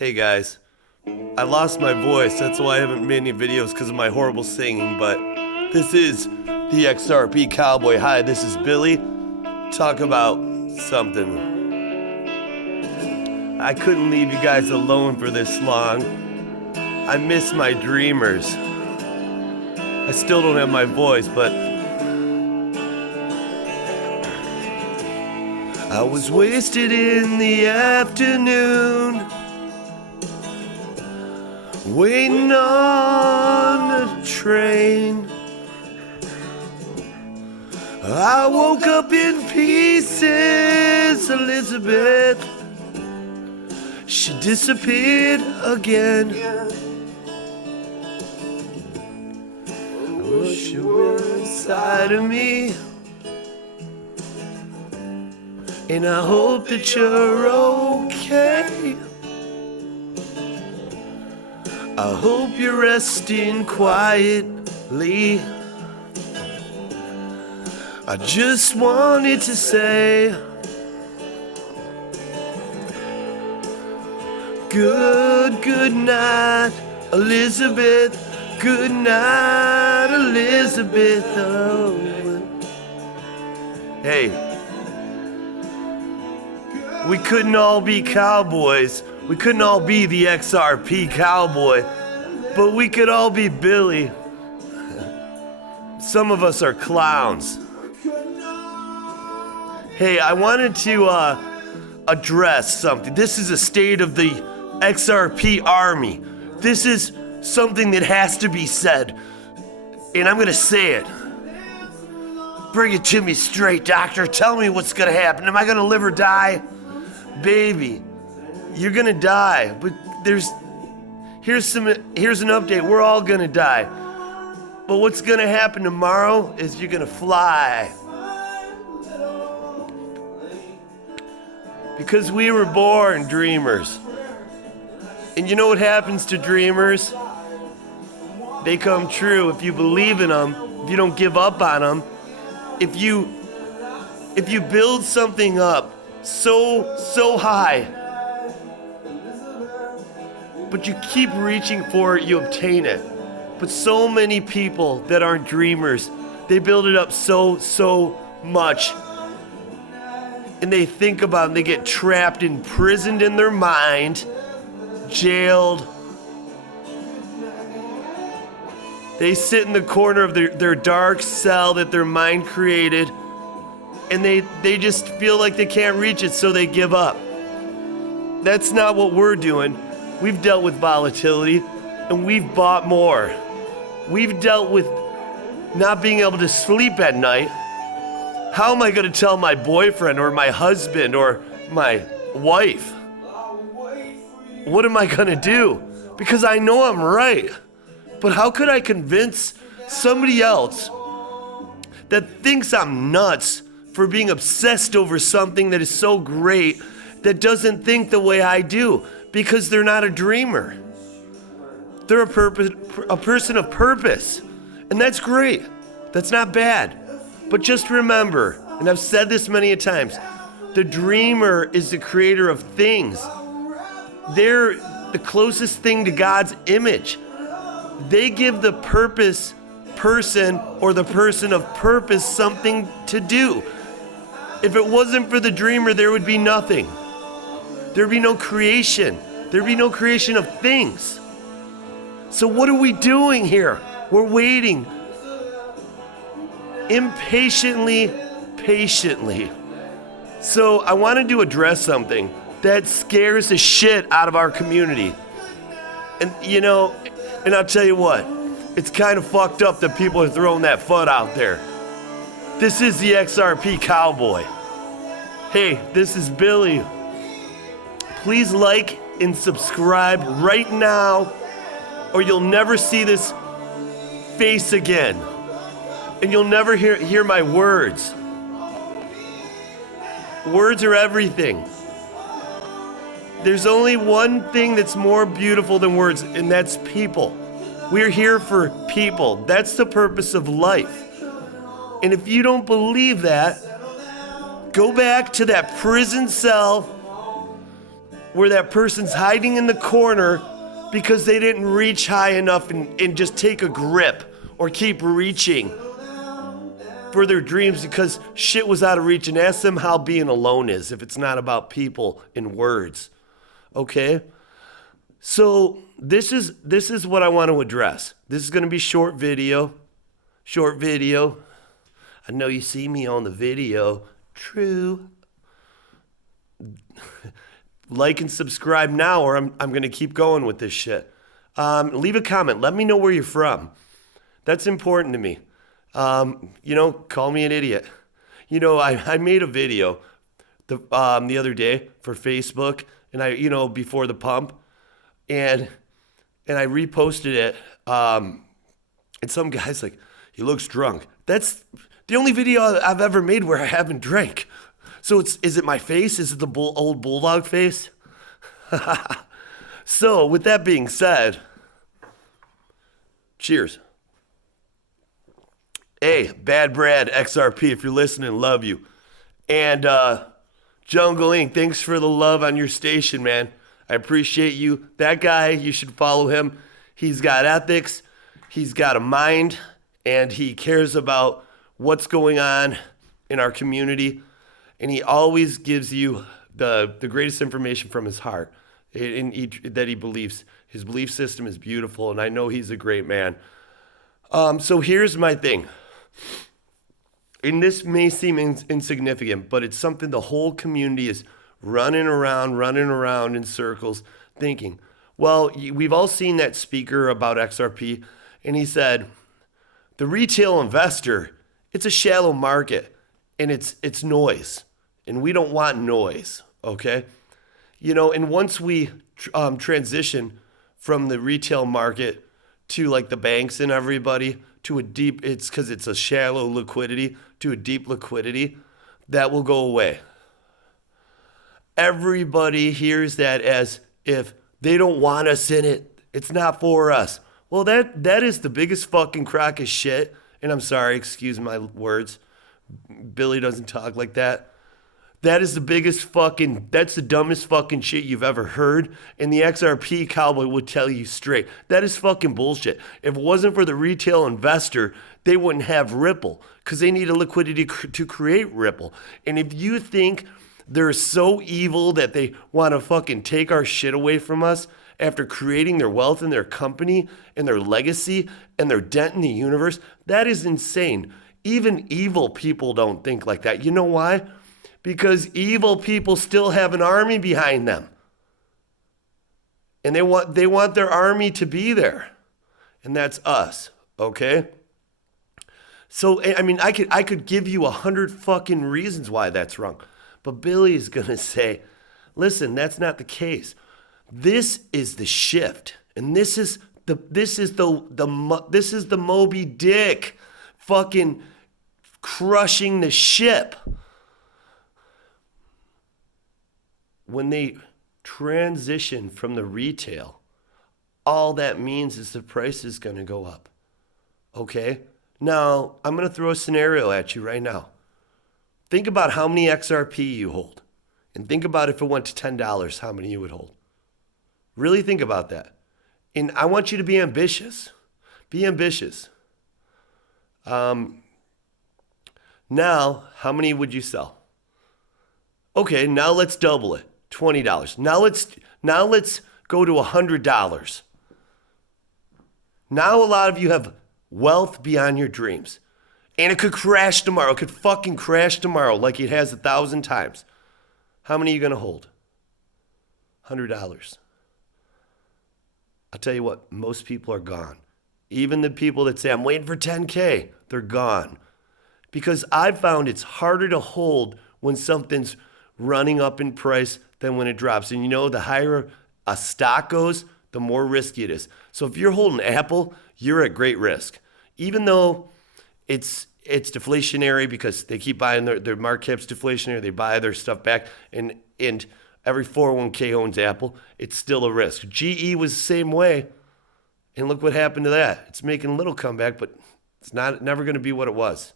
Hey guys, I lost my voice, that's why I haven't made any videos because of my horrible singing, but this is the XRP Cowboy. Hi, this is Billy. Talk about something. I couldn't leave you guys alone for this long. I miss my dreamers. I still don't have my voice, but I was wasted in the afternoon, waiting on a train. I woke up in pieces, Elizabeth. She disappeared again. I wish you were inside of me, and I hope that you're okay. I hope you're resting quietly. I just wanted to say good night, Elizabeth. Good night, Elizabeth. Oh. Hey, we couldn't all be cowboys. We couldn't all be the XRP Cowboy, but we could all be Billy. Some of us are clowns. Hey, I wanted to address something. This is a state of the XRP Army. This is something that has to be said, and I'm gonna say it. Bring it to me straight, doctor. Tell me what's gonna happen. Am I gonna live or die? Baby, you're gonna die, but here's an update. We're all gonna die. But what's gonna happen tomorrow is you're gonna fly. Because we were born dreamers. And you know what happens to dreamers? They come true if you believe in them, if you don't give up on them, if you build something up so high, but you keep reaching for it, you obtain it. But so many people that aren't dreamers, they build it up so much, and they think about it, and they get trapped, imprisoned in their mind, jailed. They sit in the corner of their dark cell that their mind created, and they just feel like they can't reach it, so they give up. That's not what we're doing. We've dealt with volatility, and we've bought more. We've dealt with not being able to sleep at night. How am I going to tell my boyfriend or my husband or my wife? What am I going to do? Because I know I'm right. But how could I convince somebody else that thinks I'm nuts for being obsessed over something that is so great that doesn't think the way I do? Because they're not a dreamer. They're a person of purpose. And that's great. That's not bad. But just remember, and I've said this many a times, the dreamer is the creator of things. They're the closest thing to God's image. They give the purpose person or the person of purpose something to do. If it wasn't for the dreamer, there would be nothing. There'd be no creation. There'd be no creation of things. So what are we doing here? We're waiting impatiently, patiently. So I wanted to address something that scares the shit out of our community. And and I'll tell you what, it's kind of fucked up that people are throwing that FUD out there. This is the XRP Cowboy. Hey, this is Billy. Please like and subscribe right now, or you'll never see this face again. And you'll never hear my words. Words are everything. There's only one thing that's more beautiful than words, and that's people. We're here for people. That's the purpose of life. And if you don't believe that, Go back to that prison cell where that person's hiding in the corner because they didn't reach high enough and just take a grip or keep reaching for their dreams because shit was out of reach, and ask them how being alone is if it's not about people and words. Okay? So this is what I want to address. This is going to be short video. I know you see me on the video. True. Like and subscribe now, or I'm going to keep going with this shit. Leave a comment. Let me know where you're from. That's important to me. Call me an idiot. I made a video the other day for Facebook, and before the pump, and I reposted it. And some guy's like, he looks drunk. That's the only video I've ever made where I haven't drank. So is it my face? Is it the old bulldog face? So with that being said, cheers. Hey, Bad Brad, XRP, if you're listening, love you. And Jungle Inc., thanks for the love on your station, man. I appreciate you. That guy, you should follow him. He's got ethics, he's got a mind, and he cares about what's going on in our community. And he always gives you the greatest information from his heart that he believes. His belief system is beautiful, and I know he's a great man. So here's my thing. And this may seem insignificant, but it's something the whole community is running around in circles thinking. Well, we've all seen that speaker about XRP, and he said, the retail investor, it's a shallow market, and it's noise. And we don't want noise, okay? And once we transition from the retail market to like the banks and everybody to it's because it's a shallow liquidity, to a deep liquidity, that will go away. Everybody hears that as if they don't want us in it. It's not for us. Well, that is the biggest fucking crock of shit. And I'm sorry, excuse my words. Billy doesn't talk like that. That's the dumbest fucking shit you've ever heard. And the XRP cowboy would tell you straight. That is fucking bullshit. If it wasn't for the retail investor, they wouldn't have Ripple because they need a liquidity to create Ripple. And if you think they're so evil that they want to fucking take our shit away from us after creating their wealth and their company and their legacy and their dent in the universe, that is insane. Even evil people don't think like that. You know why? Because evil people still have an army behind them. And they want their army to be there. And that's us, okay? So, I mean, I could give you 100 fucking reasons why that's wrong. But Billy's going to say, listen, that's not the case. This is the shift. And this is the Moby Dick fucking crushing the ship. When they transition from the retail, all that means is the price is going to go up. Okay? Now, I'm going to throw a scenario at you right now. Think about how many XRP you hold. And think about if it went to $10, how many you would hold. Really think about that. And I want you to be ambitious. Be ambitious. Now, how many would you sell? Okay, now let's double it. $20. Now let's go to $100. Now a lot of you have wealth beyond your dreams. And it could crash tomorrow. It could fucking crash tomorrow like it has 1,000 times. How many are you going to hold? $100. I'll tell you what, most people are gone. Even the people that say, I'm waiting for 10K, they're gone. Because I've found it's harder to hold when something's running up in price than when it drops. And the higher a stock goes, the more risky it is. So if you're holding Apple, you're at great risk. Even though it's deflationary because they keep buying their market cap's deflationary, they buy their stuff back, and every 401k owns Apple, it's still a risk. GE was the same way, and look what happened to that. It's making a little comeback, but it's never going to be what it was.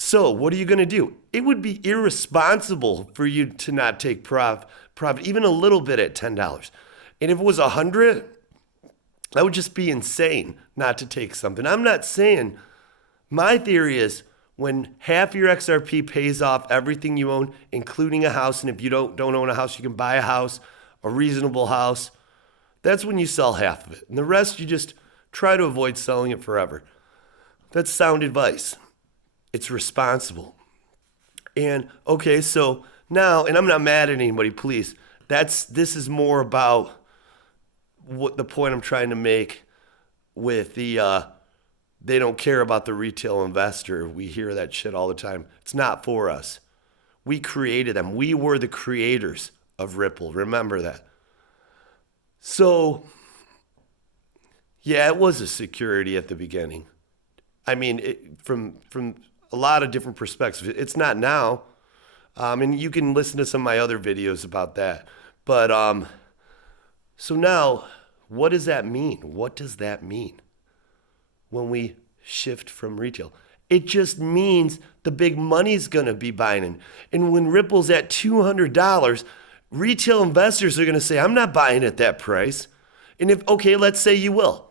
So what are you going to do? It would be irresponsible for you to not take profit, even a little bit at $10. And if it was 100, that would just be insane not to take something. I'm not saying, my theory is when half your XRP pays off everything you own, including a house, and if you don't own a house, you can buy a house, a reasonable house, that's when you sell half of it. And the rest, you just try to avoid selling it forever. That's sound advice. It's responsible. And okay, so now, and I'm not mad at anybody, please. This is more about what the point I'm trying to make with the they don't care about the retail investor. We hear that shit all the time. It's not for us. We created them. We were the creators of Ripple. Remember that. So, yeah, it was a security at the beginning. I mean, from a lot of different perspectives. It's not now. And you can listen to some of my other videos about that. But so now, what does that mean? What does that mean when we shift from retail? It just means the big money's going to be buying in. And when Ripple's at $200, retail investors are going to say, I'm not buying at that price. And if, okay, let's say you will.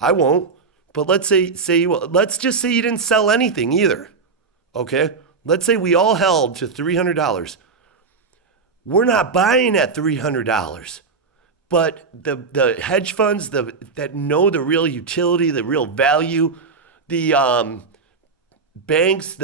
I won't. But let's say you will. Let's just say you didn't sell anything either. Okay? Let's say we all held to $300. We're not buying at $300. But the hedge funds that know the real utility, the real value, the banks,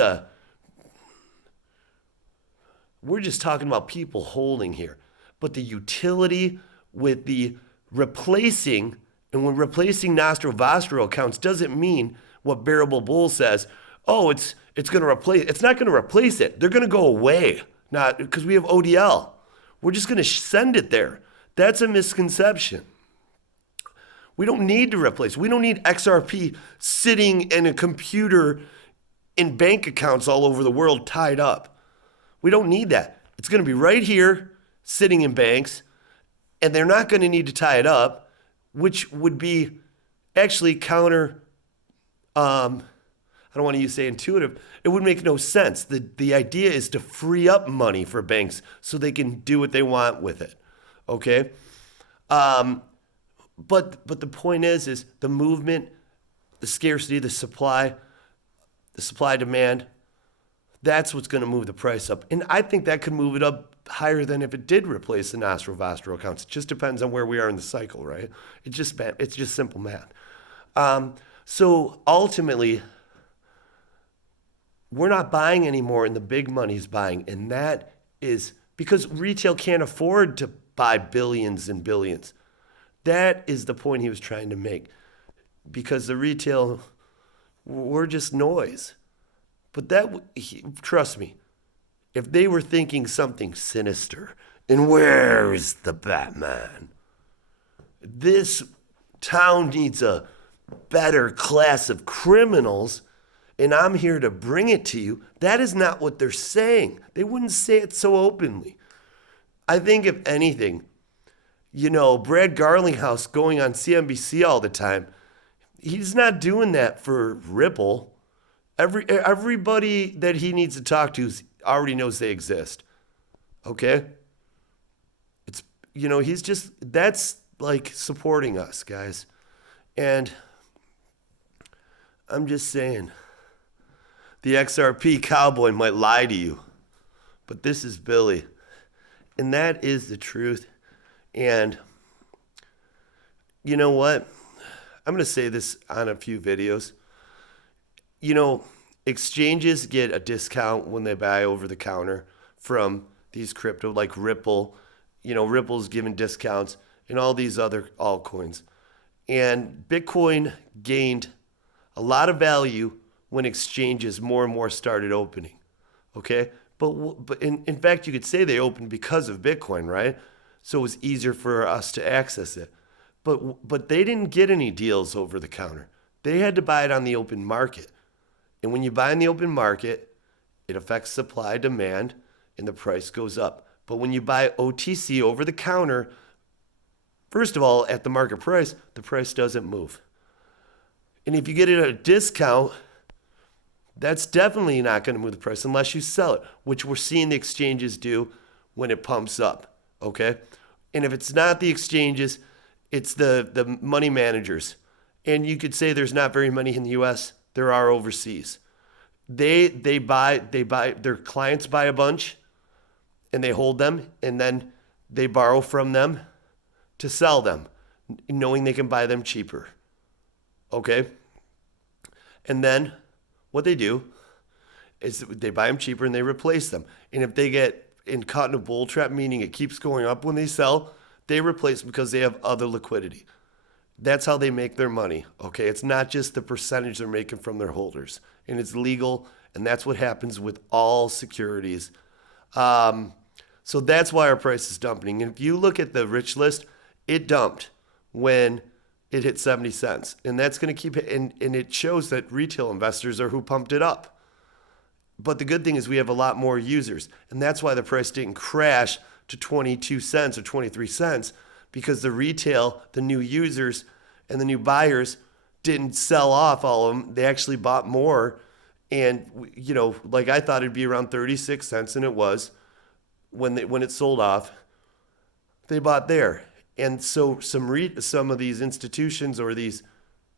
we're just talking about people holding here. But the utility with the replacing, and when replacing Nostro Vostro accounts doesn't mean what Bearable Bull says, oh, it's going to replace, it's not going to replace it. They're going to go away, not because we have ODL. We're just going to send it there. That's a misconception. We don't need to replace. We don't need XRP sitting in a computer in bank accounts all over the world tied up. We don't need that. It's going to be right here sitting in banks, and they're not going to need to tie it up, which would be actually counter, I don't want to say intuitive. It would make no sense. The idea is to free up money for banks so they can do what they want with it. Okay? But the point is the movement, the scarcity, the supply demand, that's what's going to move the price up. And I think that could move it up higher than if it did replace the Nostro Vostro accounts. It just depends on where we are in the cycle, right? It's just simple math. So ultimately, we're not buying anymore and the big money's buying. And that is because retail can't afford to buy billions and billions. That is the point he was trying to make. Because the retail, we're just noise. But trust me, if they were thinking something sinister, and where is the Batman? This town needs a better class of criminals, and I'm here to bring it to you. That is not what they're saying. They wouldn't say it so openly. I think if anything, Brad Garlinghouse going on CNBC all the time, he's not doing that for Ripple. Everybody that he needs to talk to already knows they exist. Okay? It's, that's like supporting us, guys. And I'm just saying, the XRP cowboy might lie to you, but this is Billy. And that is the truth. And you know what? I'm going to say this on a few videos. Exchanges get a discount when they buy over the counter from these crypto, like Ripple. Ripple's giving discounts and all these other altcoins. And Bitcoin gained a lot of value when exchanges more and more started opening. Okay? But in fact, you could say they opened because of Bitcoin, right? So it was easier for us to access it. But they didn't get any deals over the counter. They had to buy it on the open market. And when you buy in the open market, it affects supply, demand, and the price goes up. But when you buy OTC over the counter, first of all, at the market price, the price doesn't move. And if you get it at a discount, That's definitely not going to move the price unless you sell it, which we're seeing the exchanges do when it pumps up. Okay. And if it's not the exchanges, it's the money managers. And you could say there's not very many in the US. There are overseas. They buy their clients buy a bunch and they hold them and then they borrow from them to sell them, knowing they can buy them cheaper. Okay? And then what they do is they buy them cheaper and they replace them. And if they get caught in a bull trap, meaning it keeps going up when they sell, they replace because they have other liquidity. That's how they make their money. Okay? It's not just the percentage they're making from their holders. And it's legal, and that's what happens with all securities. So that's why our price is dumping. And if you look at the rich list, it dumped when it hit 70 cents. And that's going to keep it. And it shows that retail investors are who pumped it up. But the good thing is we have a lot more users. And that's why the price didn't crash to 22 cents or 23 cents, because the retail, the new users, and the new buyers didn't sell off all of them. They actually bought more. And, you know, like I thought it'd be around 36 cents, and it was when it sold off. They bought there. And so some of these institutions or these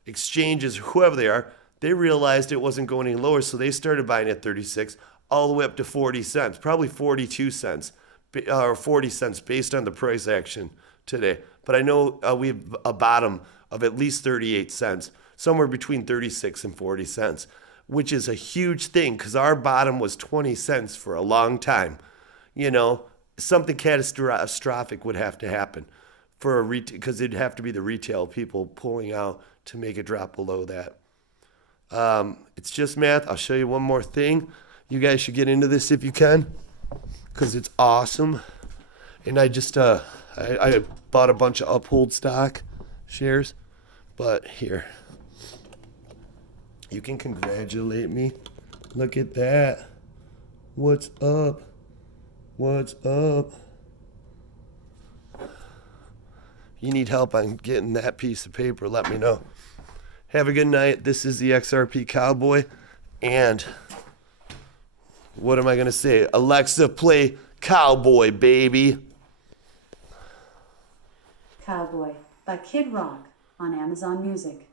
exchanges, whoever they are, they realized it wasn't going any lower, so they started buying at 36 all the way up to 40 cents, probably 42 cents or 40 cents based on the price action today. But I know we have a bottom of at least 38 cents, somewhere between 36 and 40 cents, which is a huge thing because our bottom was 20 cents for a long time. You know, something catastrophic would have to happen for because it'd have to be the retail people pulling out to make it drop below that. It's just math. I'll show you one more thing. You guys should get into this if you can, because it's awesome. And I just I bought a bunch of Uphold stock shares, but here, you can congratulate me. Look at that. What's up? What's up? You need help on getting that piece of paper, let me know. Have a good night. This is the XRP Cowboy. And what am I going to say? Alexa, play Cowboy, baby. Cowboy by Kid Rock on Amazon Music.